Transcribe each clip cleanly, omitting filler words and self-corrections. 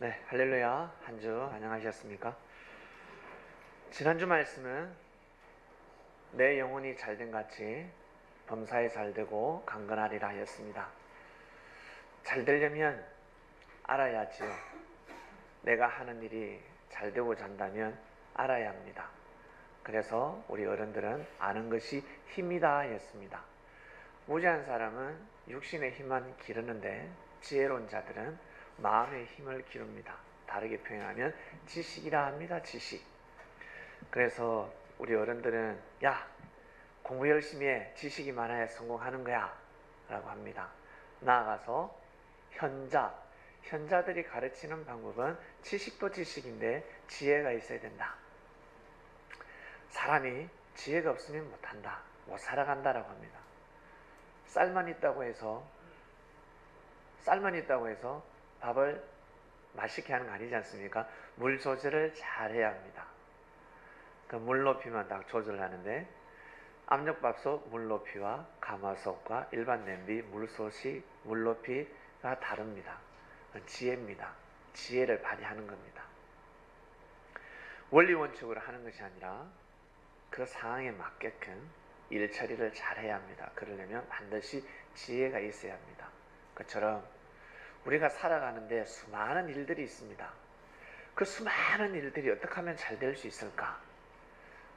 네, 할렐루야. 한 주 안녕하셨습니까? 지난주 말씀은 내 영혼이 잘된 같이 범사에 잘되고 강건하리라 하였습니다. 잘되려면 알아야지요. 내가 하는 일이 잘되고 잔다면 알아야 합니다. 그래서 우리 어른들은 아는 것이 힘이다 하였습니다. 무지한 사람은 육신의 힘만 기르는데 지혜로운 자들은 마음의 힘을 기릅니다. 다르게 표현하면 지식이라 합니다. 지식. 그래서 우리 어른들은 야, 공부 열심히 해. 지식이 많아야 성공하는 거야 라고 합니다. 나아가서 현자들이 가르치는 방법은 지식도 지식인데 지혜가 있어야 된다. 사람이 지혜가 없으면 못한다. 못 살아간다라고 합니다. 쌀만 있다고 해서 밥을 맛있게 하는 거 아니지 않습니까? 물 조절을 잘 해야 합니다. 그 물 높이만 딱 조절하는데 압력밥솥 물 높이와 가마솥과 일반 냄비 물솥이 물 높이가 다릅니다. 지혜입니다. 지혜를 발휘하는 겁니다. 원리 원칙으로 하는 것이 아니라 그 상황에 맞게끔 일 처리를 잘 해야 합니다. 그러려면 반드시 지혜가 있어야 합니다. 그처럼 우리가 살아가는데 수많은 일들이 있습니다. 그 수많은 일들이 어떻게 하면 잘 될 수 있을까?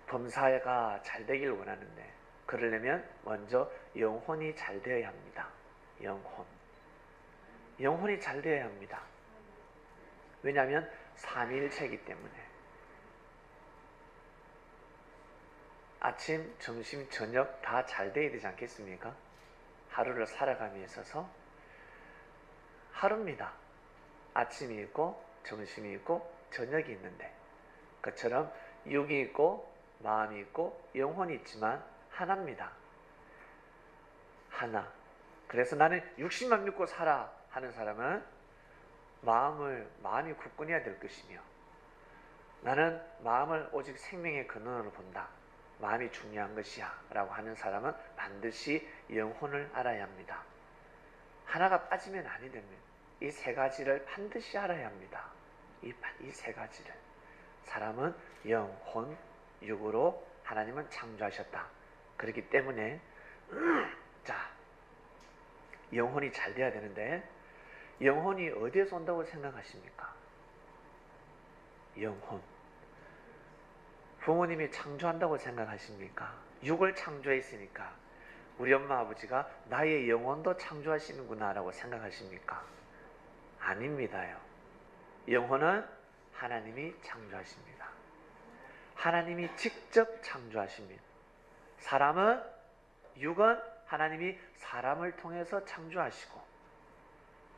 범사가 잘 되길 원하는데 그러려면 먼저 영혼이 잘 되어야 합니다. 영혼이 잘 되어야 합니다. 왜냐하면 삼위일체이기 때문에 아침, 점심, 저녁 다 잘 되어야 되지 않겠습니까? 하루를 살아감에 있어서 하루입니다. 아침이 있고 점심이 있고 저녁이 있는데 그처럼 육이 있고 마음이 있고 영혼이 있지만 하나입니다. 하나. 그래서 나는 육신만 믿고 살아 하는 사람은 마음이 굳건해야 될 것이며 나는 마음을 오직 생명의 근원으로 본다. 마음이 중요한 것이야 라고 하는 사람은 반드시 영혼을 알아야 합니다. 하나가 빠지면 아니 됩니다. 이 세 가지를 반드시 알아야 합니다. 이 세 가지를. 사람은 영혼, 육으로 하나님은 창조하셨다. 그렇기 때문에 자, 영혼이 잘 돼야 되는데 영혼이 어디에서 온다고 생각하십니까? 영혼. 부모님이 창조한다고 생각하십니까? 육을 창조했으니까 우리 엄마 아버지가 나의 영혼도 창조하시는구나 라고 생각하십니까? 아닙니다요. 영혼은 하나님이 창조하십니다. 하나님이 직접 창조하십니다. 육은 하나님이 사람을 통해서 창조하시고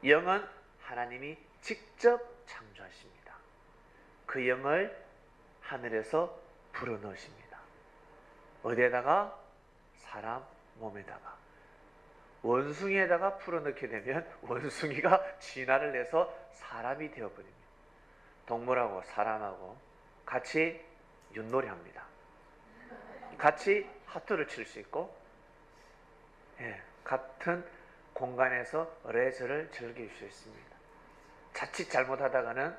영은 하나님이 직접 창조하십니다. 그 영을 하늘에서 불어넣으십니다. 어디에다가? 사람 몸에다가. 원숭이에다가 풀어넣게 되면 원숭이가 진화를 내서 사람이 되어버립니다. 동물하고 사람하고 같이 윷놀이합니다. 같이 하트를 칠 수 있고 같은 공간에서 레저를 즐길 수 있습니다. 자칫 잘못하다가는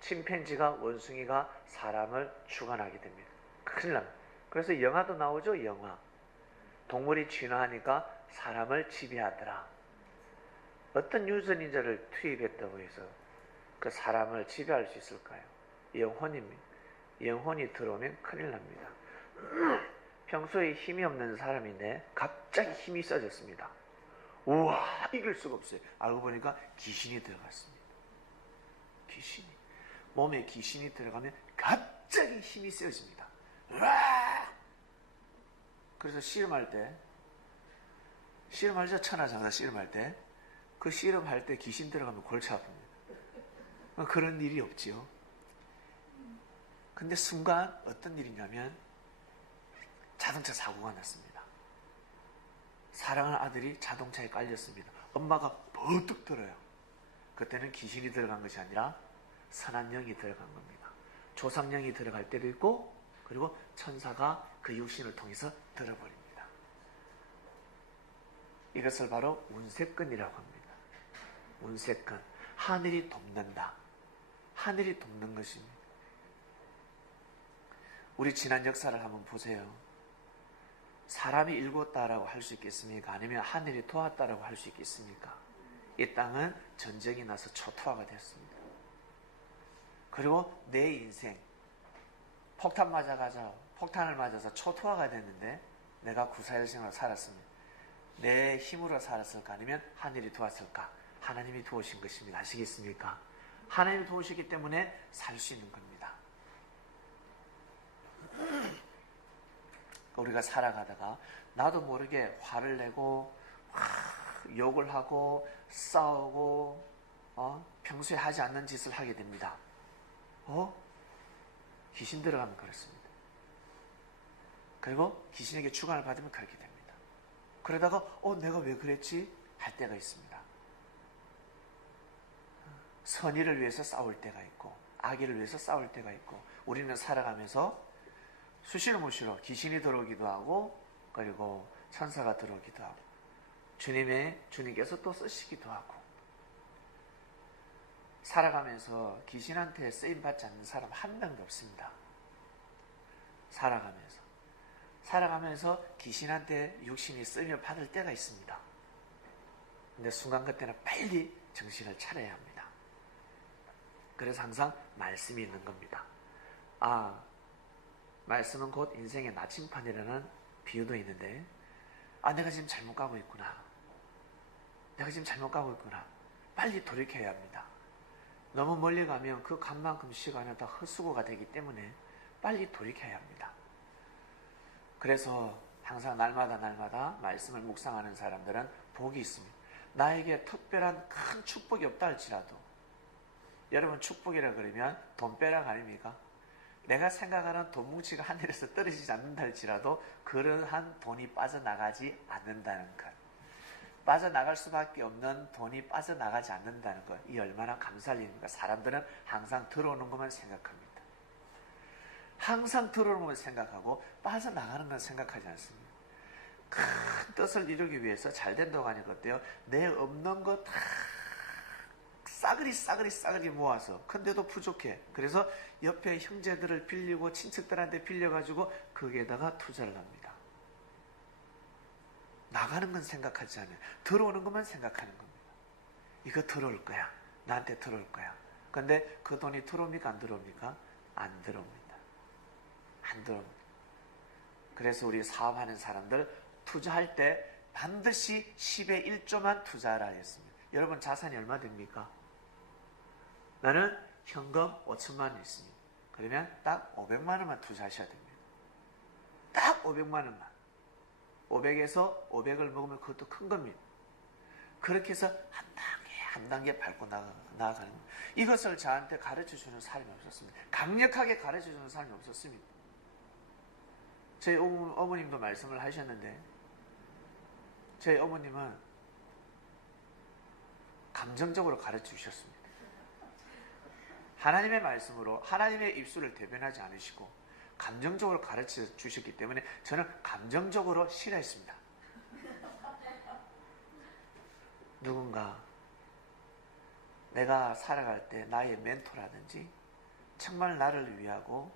침팬지가 원숭이가 사람을 주관하게 됩니다. 큰일 납니다. 그래서 영화도 나오죠. 영화. 동물이 진화하니까 사람을 지배하더라. 어떤 유전인자를 투입했다고 해서 그 사람을 지배할 수 있을까요? 영혼입니다. 영혼이 들어오면 큰일 납니다. 평소에 힘이 없는 사람인데 갑자기 힘이 세졌습니다. 우와, 이길 수가 없어요. 알고 보니까 귀신이 들어갔습니다. 몸에 귀신이 들어가면 갑자기 힘이 세져집니다. 우와! 그래서 씨름하죠. 천하장사 씨름할 때. 그 씨름할 때 귀신 들어가면 골치 아픕니다. 그런 일이 없지요. 근데 순간 어떤 일이냐면 자동차 사고가 났습니다. 사랑하는 아들이 자동차에 깔렸습니다. 엄마가 버뜩 들어요. 그때는 귀신이 들어간 것이 아니라 선한 영이 들어간 겁니다. 조상령이 들어갈 때도 있고 그리고 천사가 그 육신을 통해서 들어버립니다. 이것을 바로 운세끈이라고 합니다. 운세끈. 하늘이 돕는다. 하늘이 돕는 것입니다. 우리 지난 역사를 한번 보세요. 사람이 일궜다라고 할 수 있겠습니까? 아니면 하늘이 도왔다라고 할 수 있겠습니까? 이 땅은 전쟁이 나서 초토화가 됐습니다. 그리고 내 인생 폭탄을 맞아서 초토화가 됐는데 내가 구사일 생활을 살았습니다. 내 힘으로 살았을까? 아니면 하늘이 도왔을까? 하나님이 도우신 것입니다. 아시겠습니까? 하나님이 도우시기 때문에 살 수 있는 겁니다. 우리가 살아가다가 나도 모르게 화를 내고 욕을 하고 싸우고 평소에 하지 않는 짓을 하게 됩니다. 귀신 들어가면 그렇습니다. 그리고 귀신에게 주관을 받으면 그렇게 됩니다. 그러다가 내가 왜 그랬지? 할 때가 있습니다. 선의를 위해서 싸울 때가 있고 악의를 위해서 싸울 때가 있고 우리는 살아가면서 수시로 무시로 귀신이 들어오기도 하고 그리고 천사가 들어오기도 하고 주님께서 또 쓰시기도 하고 살아가면서 귀신한테 쓰임받지 않는 사람 한 명도 없습니다. 살아가면서 귀신한테 육신이 쓰임을 받을 때가 있습니다. 근데 순간 그때는 빨리 정신을 차려야 합니다. 그래서 항상 말씀이 있는 겁니다. 말씀은 곧 인생의 나침판이라는 비유도 있는데 내가 지금 잘못 가고 있구나. 빨리 돌이켜야 합니다. 너무 멀리 가면 그 간만큼 시간은 다 헛수고가 되기 때문에 빨리 돌이켜야 합니다. 그래서 항상 날마다 말씀을 묵상하는 사람들은 복이 있습니다. 나에게 특별한 큰 축복이 없다 할지라도 여러분 축복이라 그러면 돈벼락 아닙니까? 내가 생각하는 돈 뭉치가 하늘에서 떨어지지 않는다 할지라도 그러한 돈이 빠져나가지 않는다는 것. 빠져나갈 수밖에 없는 돈이 빠져나가지 않는다는 것. 이 얼마나 감사할 일입니까? 사람들은 항상 들어오는 것만 생각합니다. 항상 들어오는 것만 생각하고 빠져나가는 건 생각하지 않습니다. 큰 뜻을 이루기 위해서 잘 된다고 하니까 어때요? 내 없는 거 다 싸그리 모아서 근데도 부족해. 그래서 옆에 형제들을 빌리고 친척들한테 빌려가지고 거기에다가 투자를 합니다. 나가는 건 생각하지 않아요. 들어오는 것만 생각하는 겁니다. 이거 들어올 거야. 나한테 들어올 거야. 근데 그 돈이 들어옵니까? 안 들어옵니까? 안 들어옵니다. 그래서 우리 사업하는 사람들 투자할 때 반드시 10의 1조만 투자하라 했습니다. 여러분 자산이 얼마 됩니까? 나는 현금 5천만 원 있습니다. 그러면 딱 500만 원만 투자하셔야 됩니다. 딱 500만 원만. 500에서 500을 먹으면 그것도 큰 겁니다. 그렇게 해서 한 단계 밟고 나아가는 겁니다. 이것을 저한테 가르쳐주는 사람이 없었습니다. 강력하게 가르쳐주는 사람이 없었습니다. 저희 어머님도 말씀을 하셨는데 저희 어머님은 감정적으로 가르쳐주셨습니다. 하나님의 말씀으로 하나님의 입술을 대변하지 않으시고 감정적으로 가르쳐 주셨기 때문에 저는 감정적으로 싫어했습니다. 누군가 내가 살아갈 때 나의 멘토라든지 정말 나를 위하고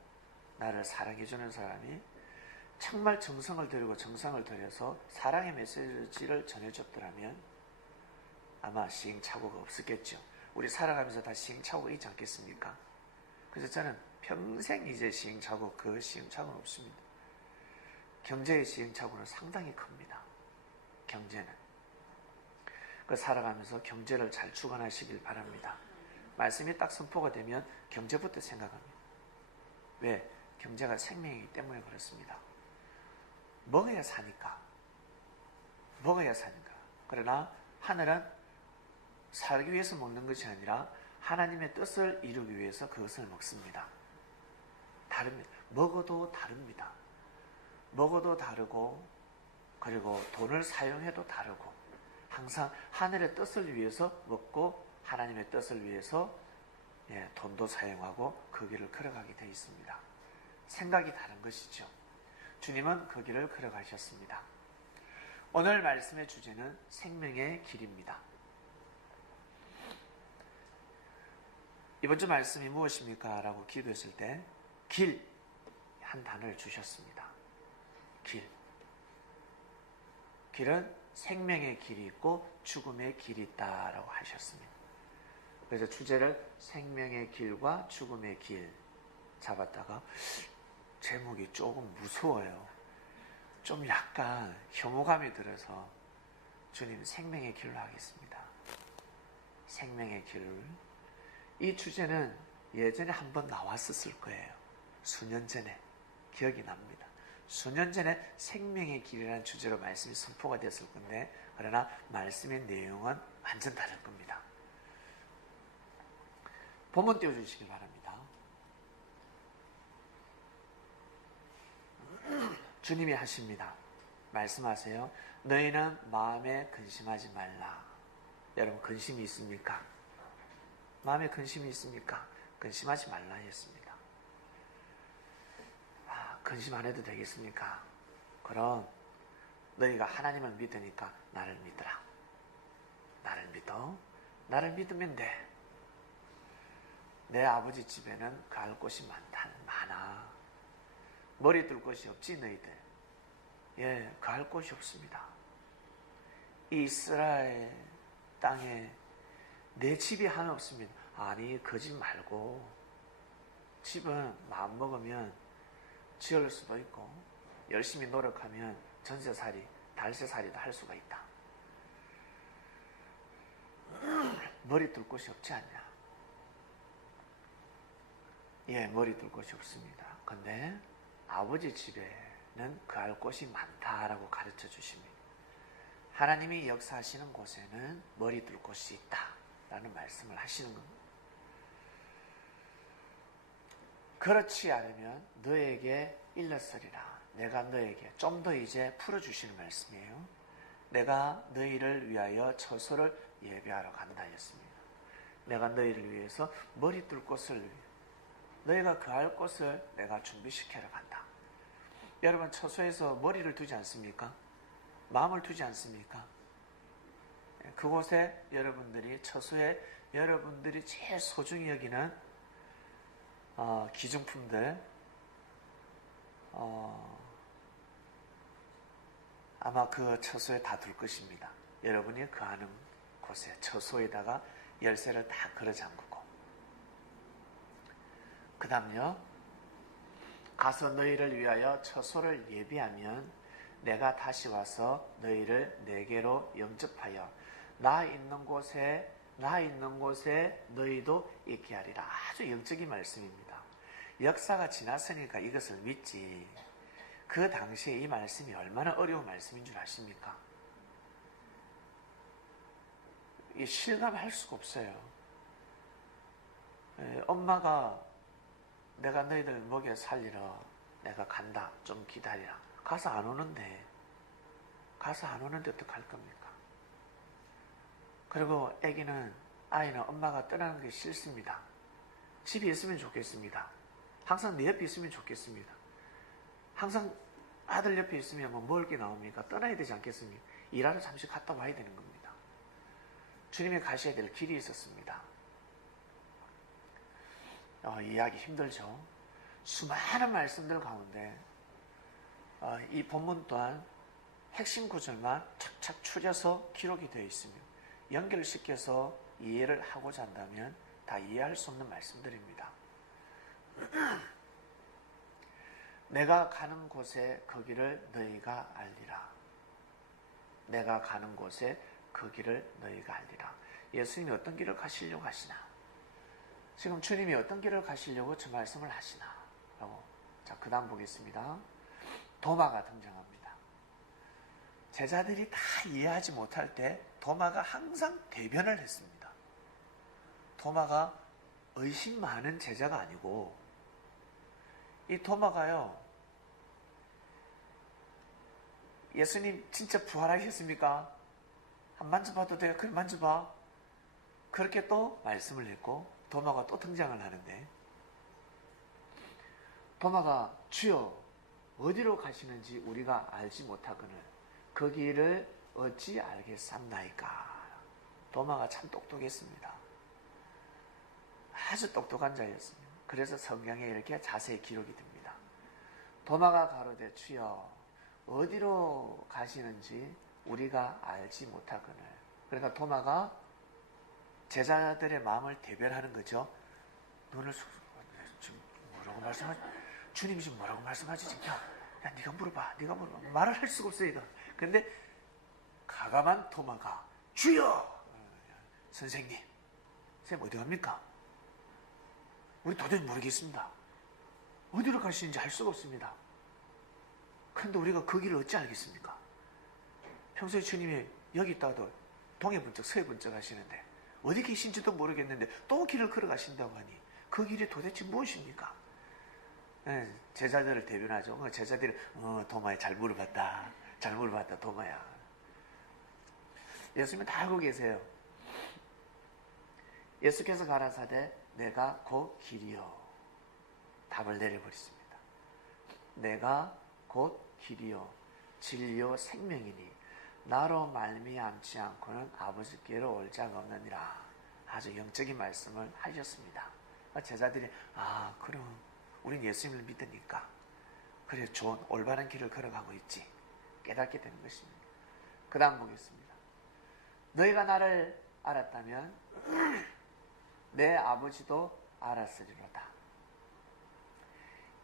나를 사랑해주는 사람이 정말 정성을 들이고 정성을 들여서 사랑의 메시지를 전해줬더라면 아마 시행착오가 없었겠죠. 우리 살아가면서 다 시행착오가 있지 않겠습니까? 그래서 저는 평생 이제 시행착오는 없습니다. 경제의 시행착오는 상당히 큽니다. 경제는. 살아가면서 경제를 잘 주관하시길 바랍니다. 말씀이 딱 선포가 되면 경제부터 생각합니다. 왜? 경제가 생명이기 때문에 그렇습니다. 먹어야 사니까. 그러나 하늘은 살기 위해서 먹는 것이 아니라 하나님의 뜻을 이루기 위해서 그것을 먹습니다. 다릅니다. 먹어도 다릅니다. 먹어도 다르고 그리고 돈을 사용해도 다르고 항상 하늘의 뜻을 위해서 먹고 하나님의 뜻을 위해서 돈도 사용하고 그 길을 걸어가게 되어 있습니다. 생각이 다른 것이죠. 주님은 그 길을 걸어가셨습니다. 오늘 말씀의 주제는 생명의 길입니다. 이번 주 말씀이 무엇입니까? 라고 기도했을 때 길, 한 단어를 주셨습니다. 길. 길은 생명의 길이 있고 죽음의 길이 있다라고 하셨습니다. 그래서 주제를 생명의 길과 죽음의 길 잡았다가 제목이 조금 무서워요. 좀 약간 혐오감이 들어서 주님 생명의 길로 하겠습니다. 생명의 길. 이 주제는 예전에 한번 나왔었을 거예요. 수년 전에 기억이 납니다. 수년 전에 생명의 길이라는 주제로 말씀이 선포가 됐을 건데 그러나 말씀의 내용은 완전 다를 겁니다. 본문 띄워주시기 바랍니다. 주님이 하십니다. 말씀하세요. 너희는 마음에 근심하지 말라. 여러분 근심이 있습니까? 마음에 근심이 있습니까? 근심하지 말라 했습니다. 근심 안 해도 되겠습니까? 그럼 너희가 하나님을 믿으니까 나를 믿으라. 나를 믿어. 나를 믿으면 돼. 내 아버지 집에는 갈 곳이 많아. 머리 둘 곳이 없지 너희들. 예, 갈 곳이 없습니다. 이스라엘 땅에 내 집이 하나 없습니다. 아니 그 집 말고 집은 마음 먹으면 지을 수도 있고 열심히 노력하면 전세살이, 달세살이도 할 수가 있다. 머리 둘 곳이 없지 않냐? 예, 머리 둘 곳이 없습니다. 근데 아버지 집에는 그할 곳이 많다라고 가르쳐 주십니다. 하나님이 역사하시는 곳에는 머리 둘 곳이 있다라는 말씀을 하시는 겁니다. 그렇지 않으면 너에게 일렀으리라. 내가 너에게 좀 더 이제 풀어주시는 말씀이에요. 내가 너희를 위하여 처소를 예비하러 간다 했습니다. 내가 너희를 위해서 머리 둘 곳을 너희가 거할 곳을 내가 준비시키러 간다. 여러분 처소에서 머리를 두지 않습니까? 마음을 두지 않습니까? 그곳에 여러분들이 처소에 여러분들이 제일 소중히 여기는 기중품들 아마 그 처소에 다 둘 것입니다. 여러분이 거하는 곳에 처소에다가 열쇠를 다 걸어 잠그고 그 다음요 가서 너희를 위하여 처소를 예비하면 내가 다시 와서 너희를 내게로 영접하여 나 있는 곳에 너희도 있게 하리라. 아주 영적인 말씀입니다. 역사가 지났으니까 이것을 믿지. 그 당시에 이 말씀이 얼마나 어려운 말씀인 줄 아십니까? 실감할 수가 없어요. 엄마가 내가 너희들 먹여 살리러 내가 간다. 좀 기다리라. 가서 안 오는데 어떡할 겁니까? 그리고 아이는 엄마가 떠나는 게 싫습니다. 집에 있으면 좋겠습니다. 항상 내 옆에 있으면 좋겠습니다. 항상 아들 옆에 있으면 뭐 먹을 게 나옵니까? 떠나야 되지 않겠습니까? 일하러 잠시 갔다 와야 되는 겁니다. 주님이 가셔야 될 길이 있었습니다. 이해하기 힘들죠. 수많은 말씀들 가운데 이 본문 또한 핵심 구절만 착착 추려서 기록이 되어 있으며 연결시켜서 이해를 하고자 한다면 다 이해할 수 없는 말씀들입니다. 내가 가는 곳에 거기를 너희가 알리라. 내가 가는 곳에 거기를 너희가 알리라. 예수님이 어떤 길을 가시려고 하시나? 지금 주님이 어떤 길을 가시려고 저 말씀을 하시나? 라고. 자, 그 다음 보겠습니다. 도마가 등장합니다. 제자들이 다 이해하지 못할 때 도마가 항상 대변을 했습니다. 도마가 의심 많은 제자가 아니고 이 도마가요 예수님 진짜 부활하셨습니까? 한 만져봐도 돼요? 그래 만져봐. 그렇게 또 말씀을 했고 도마가 또 등장을 하는데 도마가 주여 어디로 가시는지 우리가 알지 못하거늘 그 길을 어찌 알겠삼나이까. 도마가 참 똑똑했습니다. 아주 똑똑한 자였습니다. 그래서 성경에 이렇게 자세히 기록이 됩니다. 도마가 가로되 주여 어디로 가시는지 우리가 알지 못하거늘. 그러니까 도마가 제자들의 마음을 대변하는 거죠. 눈을 지금 뭐라고 말씀하지? 주님이 지금 뭐라고 말씀하지? 지금 야 네가 물어봐. 말을 할 수가 없어요. 근데 가감한 도마가 주여 선생님 어디 갑니까? 우리 도저히 모르겠습니다. 어디로 가시는지 알 수가 없습니다. 그런데 우리가 그 길을 어찌 알겠습니까? 평소에 주님이 여기 있다가도 동해 번쩍 서해 번쩍 하시는데 어디 계신지도 모르겠는데 또 길을 걸어가신다고 하니 그 길이 도대체 무엇입니까? 제자들을 대변하죠. 제자들이 도마야 잘 물어봤다 도마야. 예수님은 다 알고 계세요. 예수께서 가라사대 내가 곧 길이요. 답을 내려버렸습니다. 내가 곧 길이요 진리요 생명이니 나로 말미암지 않고는 아버지께로 올 자가 없느니라. 아주 영적인 말씀을 하셨습니다. 제자들이 그럼 우린 예수님을 믿으니까 그래 좋은 올바른 길을 걸어가고 있지 깨닫게 되는 것입니다. 그 다음 보겠습니다. 너희가 나를 알았다면 내 아버지도 알았으리로다.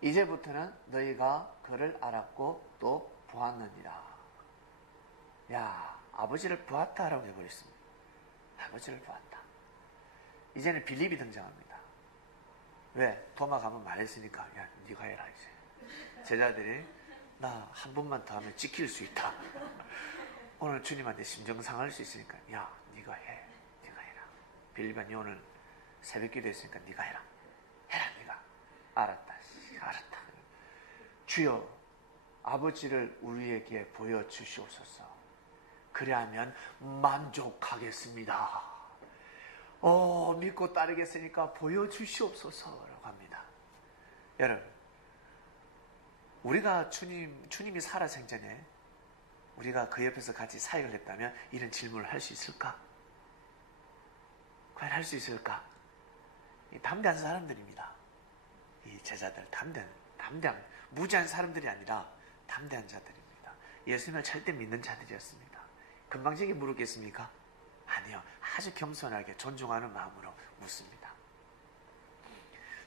이제부터는 너희가 그를 알았고 또 보았느니라. 야, 아버지를 보았다라고 해버렸습니다. 아버지를 보았다. 이제는 빌립이 등장합니다. 왜? 도마 가면 말했으니까 야 네가 해라 이제. 제자들이 나 한 번만 더 하면 지킬 수 있다. 오늘 주님한테 심정 상할 수 있으니까 야 네가 해. 네가 해라. 빌립아 니 오늘 새벽기도 했으니까 네가 해라. 네가. 알았다. 주여 아버지를 우리에게 보여주시옵소서. 그리하면 만족하겠습니다. 믿고 따르겠으니까 보여주시옵소서라고 합니다. 여러분, 우리가 주님이 살아생전에 우리가 그 옆에서 같이 사역을 했다면 이런 질문을 할 수 있을까? 과연 할 수 있을까? 담대한 사람들입니다. 이 제자들 담대한 무지한 사람들이 아니라 담대한 자들입니다. 예수님을 절대 믿는 자들이었습니다. 금방지게 물었겠습니까? 아니요. 아주 겸손하게 존중하는 마음으로 묻습니다.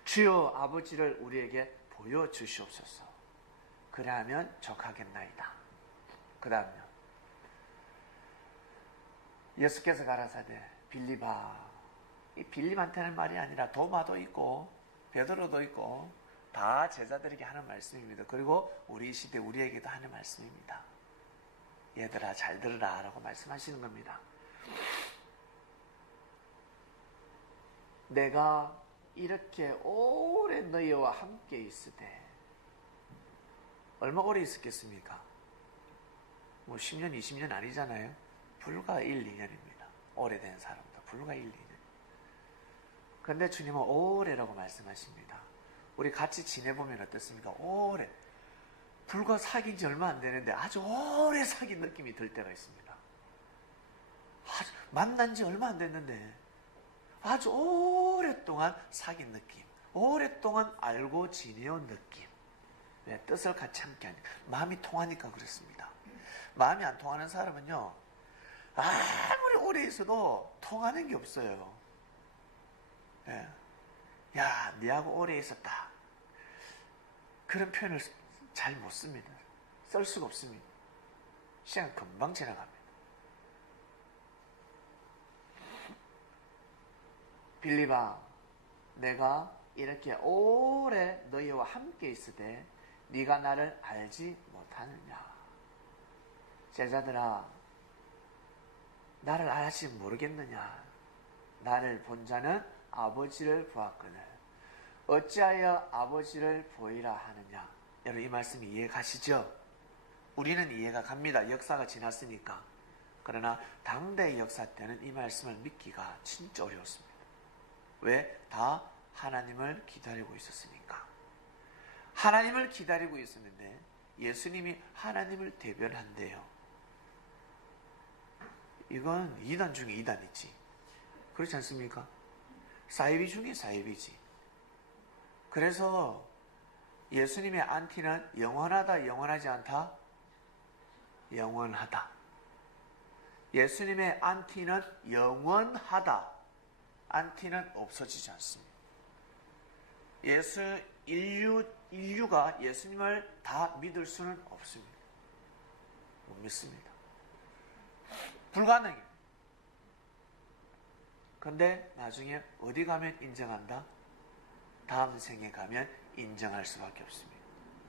주여 아버지를 우리에게 보여주시옵소서. 그래야면 족하겠나이다. 그 다음요. 예수께서 가라사대 빌립아. 이 빌립한테는 말이 아니라 도마도 있고 베드로도 있고 다 제자들에게 하는 말씀입니다. 그리고 우리 시대 우리에게도 하는 말씀입니다. 얘들아 잘 들으라 라고 말씀하시는 겁니다. 내가 이렇게 오래 너희와 함께 있으되 얼마 오래 있었겠습니까? 10년 20년 아니잖아요. 불과 1, 2년입니다. 오래된 사람도 불과 1, 2년. 그런데 주님은 오래라고 말씀하십니다. 우리 같이 지내보면 어떻습니까? 오래. 불과 사귄 지 얼마 안 되는데 아주 오래 사귄 느낌이 들 때가 있습니다. 만난 지 얼마 안 됐는데 아주 오랫동안 사귄 느낌. 오랫동안 알고 지내온 느낌. 왜? 뜻을 같이 함께 하니까. 마음이 통하니까 그렇습니다. 마음이 안 통하는 사람은요. 아무리 오래 있어도 통하는 게 없어요. 예. 야, 니하고 오래 있었다. 그런 표현을 잘 못 씁니다. 쓸 수가 없습니다. 시간 금방 지나갑니다. 빌립아, 내가 이렇게 오래 너희와 함께 있으되 네가 나를 알지 못하느냐. 제자들아, 나를 알지 모르겠느냐. 나를 본 자는 아버지를 보았거늘 어찌하여 아버지를 보이라 하느냐. 여러분 이 말씀 이해 가시죠? 우리는 이해가 갑니다. 역사가 지났으니까. 그러나 당대의 역사 때는 이 말씀을 믿기가 진짜 어려웠습니다. 왜? 다 하나님을 기다리고 있었으니까. 하나님을 기다리고 있었는데 예수님이 하나님을 대변한대요. 이건 2단 중에 2단이지. 그렇지 않습니까? 사이비 중에 사이비지. 그래서 예수님의 안티는 영원하다, 영원하지 않다? 영원하다. 예수님의 안티는 영원하다. 안티는 없어지지 않습니다. 인류가 예수님을 다 믿을 수는 없습니다. 못 믿습니다. 불가능해요. 근데 나중에 어디 가면 인정한다? 다음 생에 가면 인정할 수밖에 없습니다.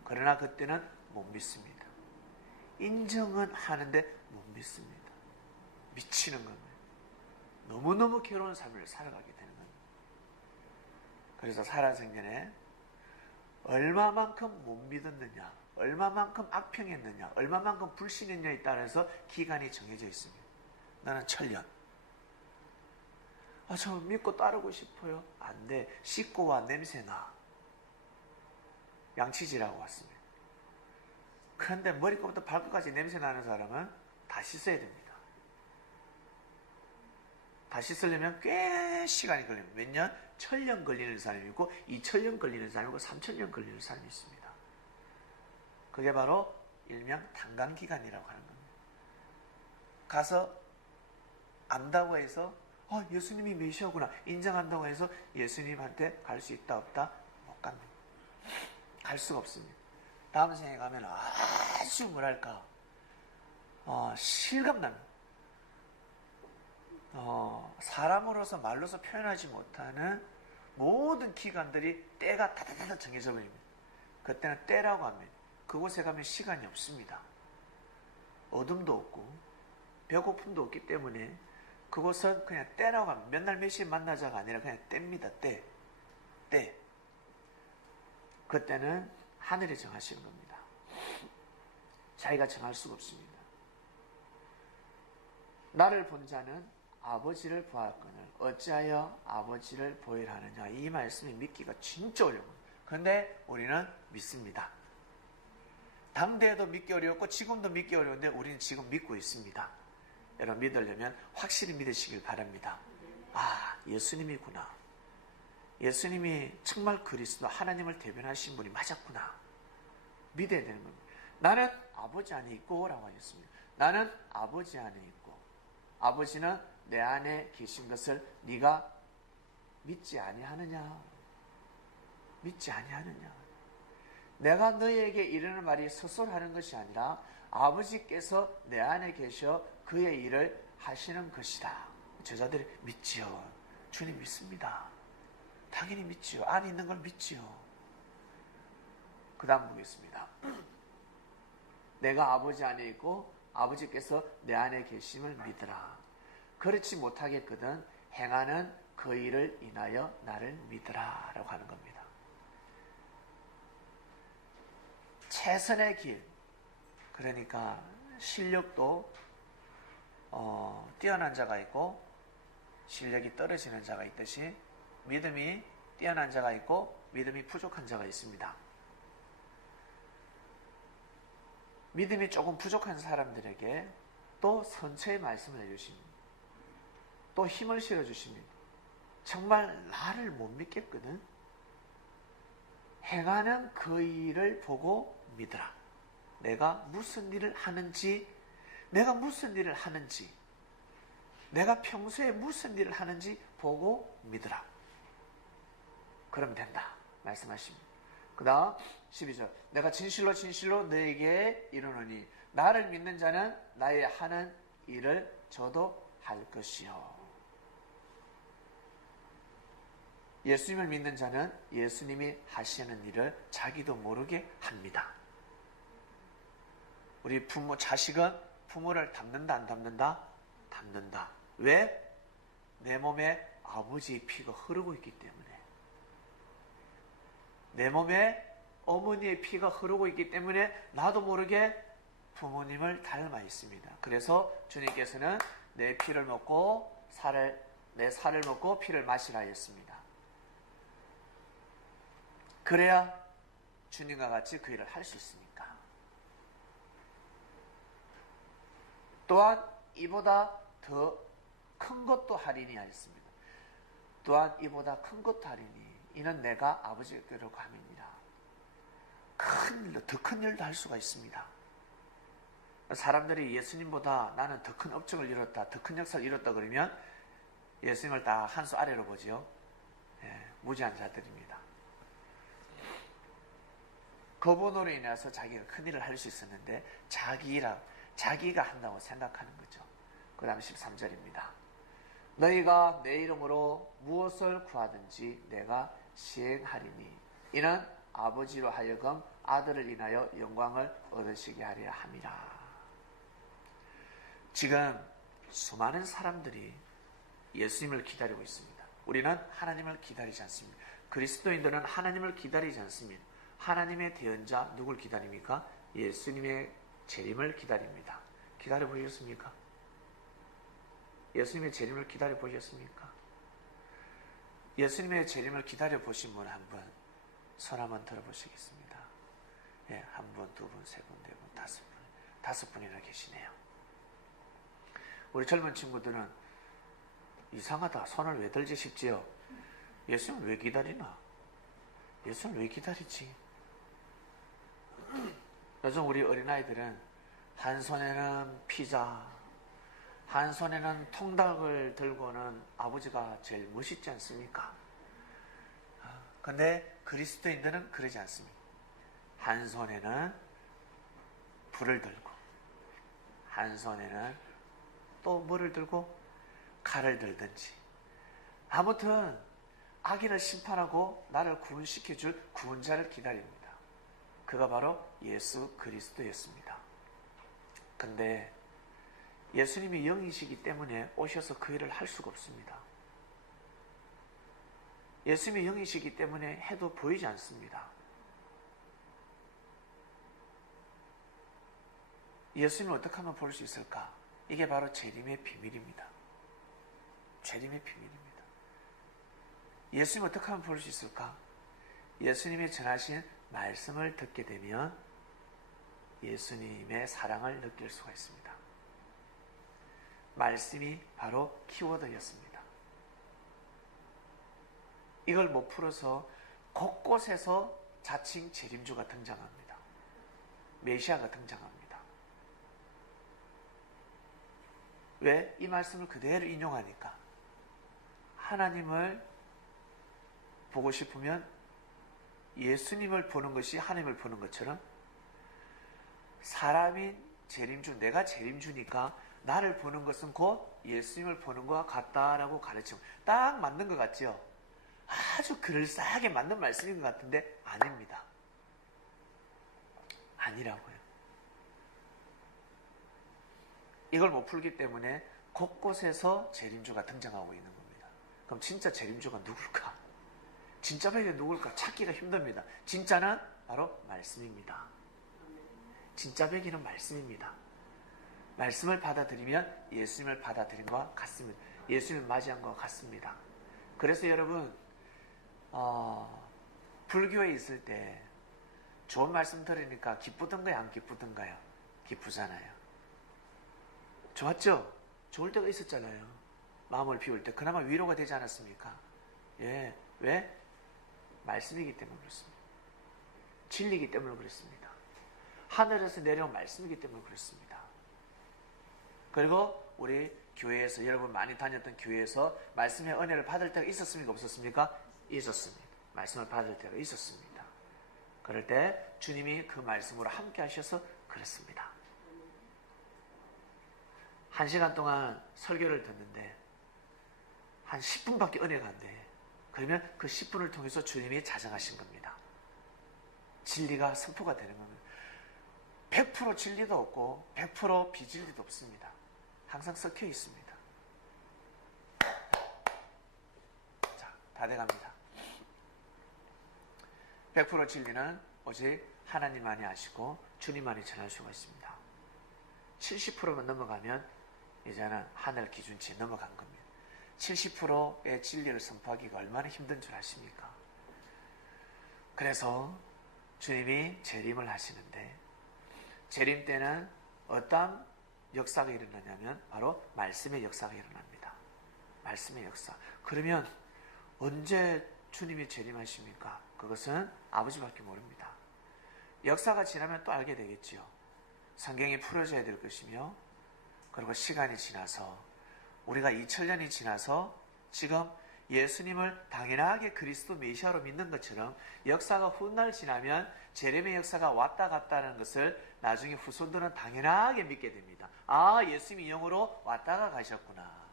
그러나 그때는 못 믿습니다. 인정은 하는데 못 믿습니다. 미치는 겁니다. 너무너무 괴로운 삶을 살아가게 되는 겁니다. 그래서 살아생전에 얼마만큼 못 믿었느냐, 얼마만큼 악평했느냐, 얼마만큼 불신했느냐에 따라서 기간이 정해져 있습니다. 나는 천년. 저 믿고 따르고 싶어요. 안 돼. 씻고 와. 냄새나. 양치질하고 왔습니다. 그런데 머리끝부터 발끝까지 냄새 나는 사람은 다 씻어야 됩니다. 다 씻으려면 꽤 시간이 걸립니다. 몇 년? 1000년 걸리는 사람이 있고 2000년 걸리는 사람이 있고 3000년 걸리는 사람이 있습니다. 그게 바로 일명 단감기간이라고 하는 겁니다. 가서 안다고 해서 예수님이 메시아구나 인정한다고 해서 예수님한테 갈 수 있다 없다? 못 갑니다. 갈 수가 없습니다. 다음 생에 가면 아주 뭐랄까 실감납니다. 사람으로서 말로서 표현하지 못하는 모든 기간들이 때가 다다다다 정해져 버립니다. 그때는 때라고 합니다. 그곳에 가면 시간이 없습니다. 어둠도 없고 배고픔도 없기 때문에 그곳은 그냥 때라고 합니다. 몇 날 몇 시에 만나자가 아니라 그냥 때입니다. 때. 그때는 하늘이 정하시는 겁니다. 자기가 정할 수가 없습니다. 나를 본 자는 아버지를 보았거늘 어찌하여 아버지를 보이라 하느냐. 이 말씀이 믿기가 진짜 어려워요. 그런데 우리는 믿습니다. 당대에도 믿기 어려웠고 지금도 믿기 어려운데 우리는 지금 믿고 있습니다. 여러분 믿으려면 확실히 믿으시길 바랍니다. 예수님이구나. 예수님이 정말 그리스도 하나님을 대변하신 분이 맞았구나. 믿어야 되는 겁니다. 나는 아버지 안에 있고 라고 하셨습니다. 나는 아버지 안에 있고 아버지는 내 안에 계신 것을 네가 믿지 아니하느냐. 믿지 아니하느냐. 내가 너희에게 이르는 말이 스스로 하는 것이 아니라 아버지께서 내 안에 계셔 그의 일을 하시는 것이다. 제자들이 믿지요. 주님 믿습니다. 당연히 믿지요. 안에 있는 걸 믿지요. 그 다음 보겠습니다. 내가 아버지 안에 있고 아버지께서 내 안에 계심을 믿으라. 그렇지 못하겠거든 행하는 그 일을 인하여 나를 믿으라 라고 하는 겁니다. 최선의 길, 그러니까 실력도 뛰어난 자가 있고 실력이 떨어지는 자가 있듯이 믿음이 뛰어난 자가 있고 믿음이 부족한 자가 있습니다. 믿음이 조금 부족한 사람들에게 또 선처의 말씀을 해주십니다. 또 힘을 실어주십니다. 정말 나를 못 믿겠거든. 행하는 그 일을 보고 믿으라. 내가 무슨 일을 하는지, 내가 평소에 무슨 일을 하는지 보고 믿으라. 그러면 된다. 말씀하십니다. 그 다음 12절. 내가 진실로 너에게 이르노니 나를 믿는 자는 나의 하는 일을 저도 할 것이요. 예수님을 믿는 자는 예수님이 하시는 일을 자기도 모르게 합니다. 우리 자식은 부모를 닮는다 안 닮는다? 닮는다. 왜? 내 몸에 아버지의 피가 흐르고 있기 때문에. 내 몸에 어머니의 피가 흐르고 있기 때문에 나도 모르게 부모님을 닮아 있습니다. 그래서 주님께서는 내 피를 먹고 내 살을 먹고 피를 마시라 했습니다. 그래야 주님과 같이 그 일을 할 수 있으니까. 또한 이보다 더 큰 것도 하리니 하였습니다. 또한 이보다 큰 것도 하리니 이는 내가 아버지께로 감이니라. 큰 일도, 더 큰 일도 할 수가 있습니다. 사람들이 예수님보다 나는 더 큰 업적을 이뤘다, 더 큰 역사를 이뤘다 그러면 예수님을 다 한 수 아래로 보지요. 무지한 자들입니다. 그분으로 인해서 자기가 큰일을 할 수 있었는데 자기가 한다고 생각하는 거죠. 그 다음 13절입니다. 너희가 내 이름으로 무엇을 구하든지 내가 시행하리니 이는 아버지로 하여금 아들을 인하여 영광을 얻으시게 하려 함이라. 지금 수많은 사람들이 예수님을 기다리고 있습니다. 우리는 하나님을 기다리지 않습니다. 그리스도인들은 하나님을 기다리지 않습니다. 하나님의 대언자 누굴 기다립니까? 예수님의 재림을 기다립니다. 기다려 보셨습니까? 예수님의 재림을 기다려 보셨습니까? 예수님의 재림을 기다려 보신 분 한 분 손 한번 들어보시겠습니다. 한 분, 두 분, 세 분, 네 분, 다섯 분이나 계시네요. 우리 젊은 친구들은 이상하다. 손을 왜 들지 싶지요? 예수님을 왜 기다리나? 예수님을 왜 기다리지? 요즘 우리 어린아이들은 한 손에는 피자, 한 손에는 통닭을 들고는 아버지가 제일 멋있지 않습니까? 근데 그리스도인들은 그러지 않습니다. 한 손에는 불을 들고, 한 손에는 또 뭐를 들고? 칼을 들든지. 아무튼 악인을 심판하고 나를 구원시켜줄 구원자를 기다립니다. 그가 바로 예수 그리스도였습니다. 근데 예수님이 영이시기 때문에 오셔서 그 일을 할 수가 없습니다. 예수님이 영이시기 때문에 해도 보이지 않습니다. 예수님을 어떻게 하면 볼 수 있을까? 이게 바로 재림의 비밀입니다. 재림의 비밀입니다. 예수님을 어떻게 하면 볼 수 있을까? 예수님이 전하신 말씀을 듣게 되면 예수님의 사랑을 느낄 수가 있습니다. 말씀이 바로 키워드였습니다. 이걸 못 풀어서 곳곳에서 자칭 재림주가 등장합니다. 메시아가 등장합니다. 왜? 이 말씀을 그대로 인용하니까. 하나님을 보고 싶으면 예수님을 보는 것이 하나님을 보는 것처럼 사람인 재림주, 내가 재림주니까 나를 보는 것은 곧 예수님을 보는 것과 같다라고 가르치고 딱 맞는 것 같죠? 아주 그럴싸하게 맞는 말씀인 것 같은데 아닙니다. 아니라고요. 이걸 못 풀기 때문에 곳곳에서 재림주가 등장하고 있는 겁니다. 그럼 진짜 재림주가 누굴까? 진짜 백이 누굴까? 찾기가 힘듭니다. 진짜는 바로 말씀입니다. 진짜 백이는 말씀입니다. 말씀을 받아들이면 예수님을 받아들인 것과 같습니다. 예수님을 맞이한 것과 같습니다. 그래서 여러분 불교에 있을 때 좋은 말씀 들으니까 기쁘던가요? 안 기쁘던가요? 기쁘잖아요. 좋았죠? 좋을 때가 있었잖아요. 마음을 비울 때 그나마 위로가 되지 않았습니까? 예. 왜? 말씀이기 때문에 그렇습니다. 진리이기 때문에 그렇습니다. 하늘에서 내려온 말씀이기 때문에 그렇습니다. 그리고 우리 교회에서 여러분 많이 다녔던 교회에서 말씀의 은혜를 받을 때가 있었습니까? 없었습니까? 있었습니다. 말씀을 받을 때가 있었습니다. 그럴 때 주님이 그 말씀으로 함께 하셔서 그랬습니다. 1시간 동안 설교를 듣는데 한 10분밖에 은혜가 안 돼. 그러면 그 10분을 통해서 주님이 자정하신 겁니다. 진리가 선포가 되는 겁니다. 100% 진리도 없고 100% 비진리도 없습니다. 항상 섞여 있습니다. 자, 다 돼갑니다. 100% 진리는 오직 하나님만이 아시고 주님만이 전할 수가 있습니다. 70%만 넘어가면 이제는 하늘 기준치에 넘어간 겁니다. 70%의 진리를 선포하기가 얼마나 힘든 줄 아십니까? 그래서 주님이 재림을 하시는데 재림 때는 어떤 역사가 일어나냐면 바로 말씀의 역사가 일어납니다. 말씀의 역사. 그러면 언제 주님이 재림하십니까? 그것은 아버지밖에 모릅니다. 역사가 지나면 또 알게 되겠지요. 성경이 풀어져야 될 것이며, 그리고 시간이 지나서 우리가 2000년이 지나서 지금 예수님을 당연하게 그리스도 메시아로 믿는 것처럼 역사가 훗날 지나면 재림의 역사가 왔다 갔다는 것을 나중에 후손들은 당연하게 믿게 됩니다. 아, 예수님이 영으로 왔다가 가셨구나.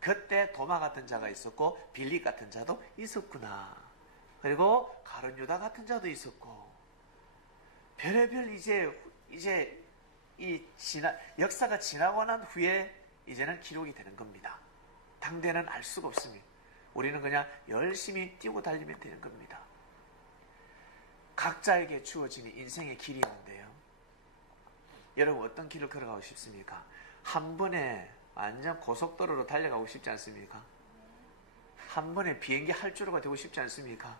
그때 도마 같은 자가 있었고 빌립 같은 자도 있었구나. 그리고 가룟 유다 같은 자도 있었고, 별의별 이제 역사가 지나고 난 후에 이제는 기록이 되는 겁니다. 당대는 알 수가 없습니다. 우리는 그냥 열심히 뛰고 달리면 되는 겁니다. 각자에게 주어진 인생의 길이 있는데요. 여러분, 어떤 길을 걸어가고 싶습니까? 한 번에 완전 고속도로로 달려가고 싶지 않습니까? 한 번에 비행기 할주로가 되고 싶지 않습니까?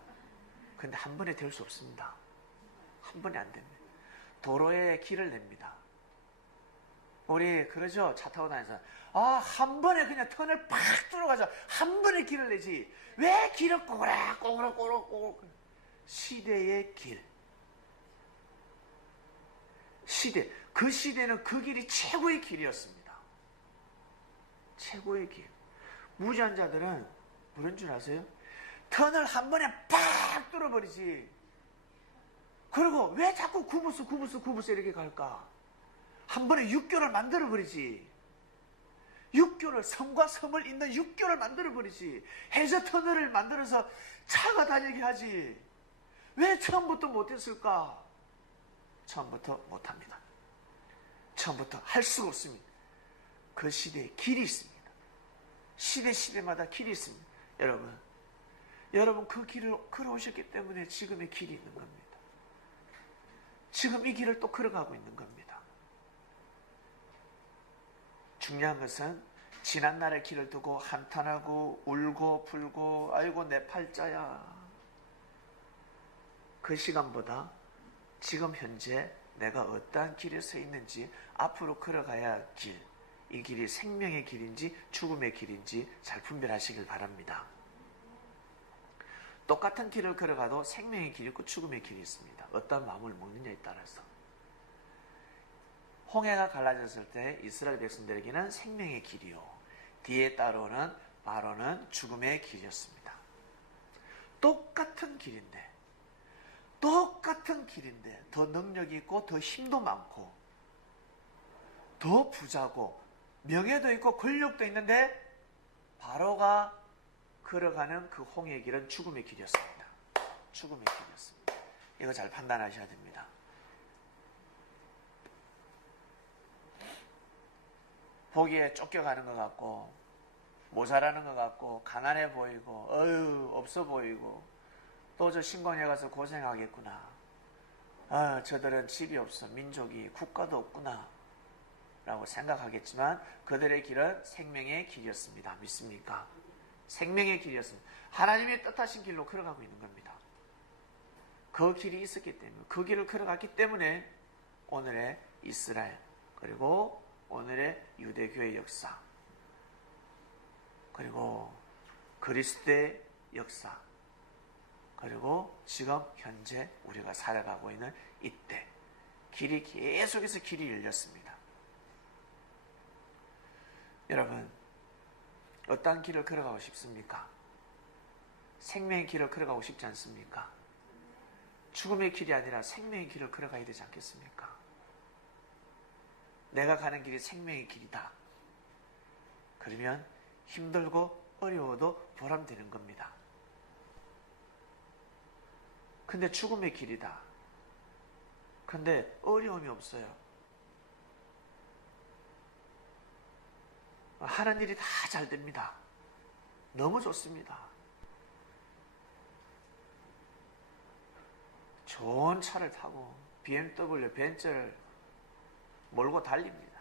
근데 한 번에 될 수 없습니다. 한 번에 안 됩니다. 도로에 길을 냅니다. 우리 그러죠? 차 타고 다니면서 한 번에 그냥 터널 팍 뚫어가서 한 번에 길을 내지 왜 길을 꼬그락 시대의 길, 그 시대는 그 길이 최고의 길이었습니다. 최고의 길. 무지한 자들은 그런 줄 아세요? 터널 한 번에 팍 뚫어버리지. 그리고 왜 자꾸 구부스 이렇게 갈까? 한 번에 육교를 만들어버리지. 육교를, 섬과 섬을 잇는 육교를 만들어버리지. 해저 터널을 만들어서 차가 다니게 하지. 왜 처음부터 못했을까? 처음부터 못합니다. 처음부터 할 수가 없습니다. 그 시대에 길이 있습니다. 시대마다 길이 있습니다. 여러분 그 길을 걸어오셨기 때문에 지금의 길이 있는 겁니다. 지금 이 길을 또 걸어가고 있는 겁니다. 중요한 것은 지난날의 길을 두고 한탄하고 울고 불고 아이고 내 팔자야, 그 시간보다 지금 현재 내가 어떠한 길에 서 있는지, 앞으로 걸어가야 할 길, 이 길이 생명의 길인지 죽음의 길인지 잘 분별하시길 바랍니다. 똑같은 길을 걸어가도 생명의 길이 있고 죽음의 길이 있습니다. 어떤 마음을 먹느냐에 따라서. 홍해가 갈라졌을 때 이스라엘 백성들에게는 생명의 길이요, 뒤에 따르는 바로는 죽음의 길이었습니다. 똑같은 길인데 더 능력이 있고 더 힘도 많고 더 부자고 명예도 있고 권력도 있는데 바로가 걸어가는 그 홍해의 길은 죽음의 길이었습니다. 죽음의 길이었습니다. 이거 잘 판단하셔야 됩니다. 보기에 쫓겨가는 것 같고 모자라는 것 같고 가난해 보이고 없어 보이고, 또 저 신광에 가서 고생하겠구나, 저들은 집이 없어, 민족이 국가도 없구나 라고 생각하겠지만 그들의 길은 생명의 길이었습니다. 믿습니까? 생명의 길이었습니다. 하나님의 뜻하신 길로 걸어가고 있는 겁니다. 그 길이 있었기 때문에, 그 길을 걸어갔기 때문에 오늘의 이스라엘, 그리고 오늘의 유대교의 역사, 그리고 그리스도의 역사, 그리고 지금 현재 우리가 살아가고 있는 이때 길이 계속해서 길이 열렸습니다. 여러분, 어떤 길을 걸어가고 싶습니까? 생명의 길을 걸어가고 싶지 않습니까? 죽음의 길이 아니라 생명의 길을 걸어가야 되지 않겠습니까? 내가 가는 길이 생명의 길이다. 그러면 힘들고 어려워도 보람되는 겁니다. 근데 죽음의 길이다. 근데 어려움이 없어요. 하는 일이 다 잘 됩니다. 너무 좋습니다. 좋은 차를 타고 BMW, 벤츠를 몰고 달립니다.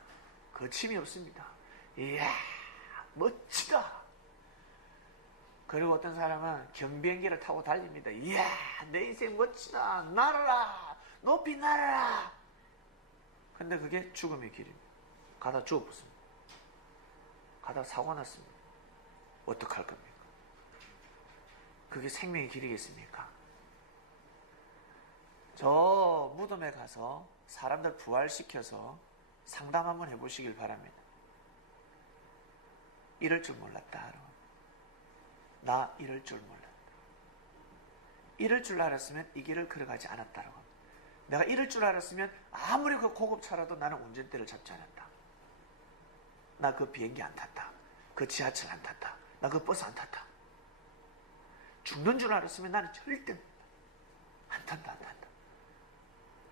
거침이 없습니다. 이야, 멋지다. 그리고 어떤 사람은 경비행기를 타고 달립니다. 이야, 내 인생 멋지다. 날아라. 높이 날아라. 근데 그게 죽음의 길입니다. 가다 죽어버렸습니다. 가다 사고 났습니다. 어떡할 겁니까? 그게 생명의 길이겠습니까? 저 무덤에 가서 사람들 부활시켜서 상담 한번 해보시길 바랍니다. 이럴 줄 몰랐다. 여러분. 나 이럴 줄 몰랐다. 이럴 줄 알았으면 이 길을 걸어가지 않았다라고. 내가 이럴 줄 알았으면 아무리 그 고급차라도 나는 운전대를 잡지 않았다. 나 그 비행기 안 탔다. 그 지하철 안 탔다. 나 그 버스 안 탔다. 죽는 줄 알았으면 나는 절대 안 탄다, 안 탄다.